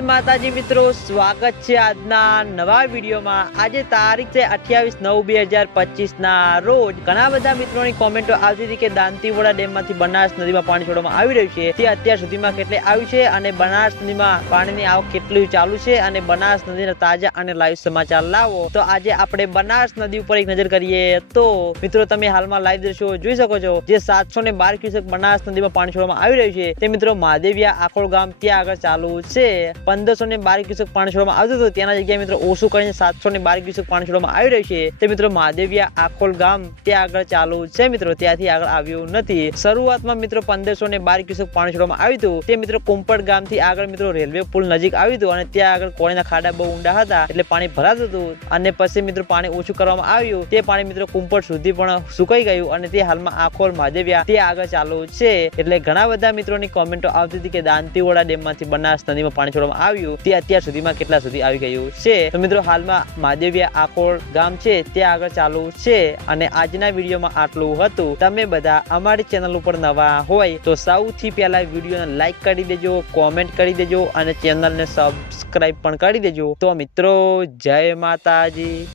માતાજી મિત્રો, સ્વાગત છે આજના નવા વિડીયોમાં. આજે તારીખ છે અઠ્યાવીસ નવ બે હજાર પચીસ ના રોજ ઘણા બધા મિત્રોની કોમેન્ટો આવતી હતી કે દાંતીવોડા ડેમમાંથી બનાસ નદીમાં પાણી છોડવામાં આવી રહ્યું છે. તે અત્યાર સુધીમાં કેટલે આવ્યું છે અને બનાસ નદીમાં પાણીની આવક કેટલી ચાલુ છે અને બનાસ નદીના તાજા અને લાઈવ સમાચાર લાવો. તો આજે આપણે બનાસ નદી ઉપર એક નજર કરીએ તો મિત્રો, તમે હાલમાં લાઈવ દ્રશ્યો જોઈ શકો છો જે સાતસો ને બાર ક્યુસેક બનાસ નદીમાં પાણી છોડવામાં આવી રહ્યું છે. તે મિત્રો, મહાદેવિયા આકોળ ગામ ત્યાં આગળ ચાલુ છે? પંદરસો ને બાર ક્યુસેક પાણી છોડવામાં આવતું હતું. તેના જગ્યાએ મિત્રો ઓછું કરીને સાતસો ને બાર ક્યુસેક પાણી છોડવામાં આવી રહ્યું છે. તે મિત્રો મહાદેવિયા આખોલ ગામ ત્યાં આગળ ચાલુ છે મિત્રો. ત્યાંથી આગળ આવ્યું નથી. શરૂઆતમાં મિત્રો પંદરસો ને બાર ક્યુસેક પાણી છોડવામાં આવ્યું હતું. તે મિત્રો કુંપડ ગામથી આગળ મિત્રો રેલવે પુલ નજીક આવ્યું હતું અને ત્યાં આગળ કોળીના ખાડા બહુ ઊંડા હતા એટલે પાણી ભરાતું હતું. અને પછી મિત્રો પાણી ઓછું કરવામાં આવ્યું. તે પાણી મિત્રો કુંપડ સુધી પણ સુકાઈ ગયું અને તે હાલમાં આખોલ મહાદેવિયા તે આગળ ચાલુ છે. એટલે ઘણા બધા મિત્રોની કોમેન્ટો આવતી હતી કે દાંતીવાડા ડેમમાંથી બનાસ નદીમાં પાણી છોડવામાં આવ્યું, તે અત્યાર સુધીમાં કેટલા સુધી આવી ગયું છે? તો મિત્રો, હાલમાં મહાદેવિયા આકોળ ગામ છે તે આગળ ચાલુ છે અને આજના વિડીયોમાં આટલું હતું. તમે બધા અમારી ચેનલ ઉપર નવા હોય તો સૌથી પહેલા વિડીયોને લાઈક કરી દેજો, કોમેન્ટ કરી દેજો અને ચેનલને સબસ્ક્રાઈબ પણ કરી દેજો. તો મિત્રો, જય માતાજી.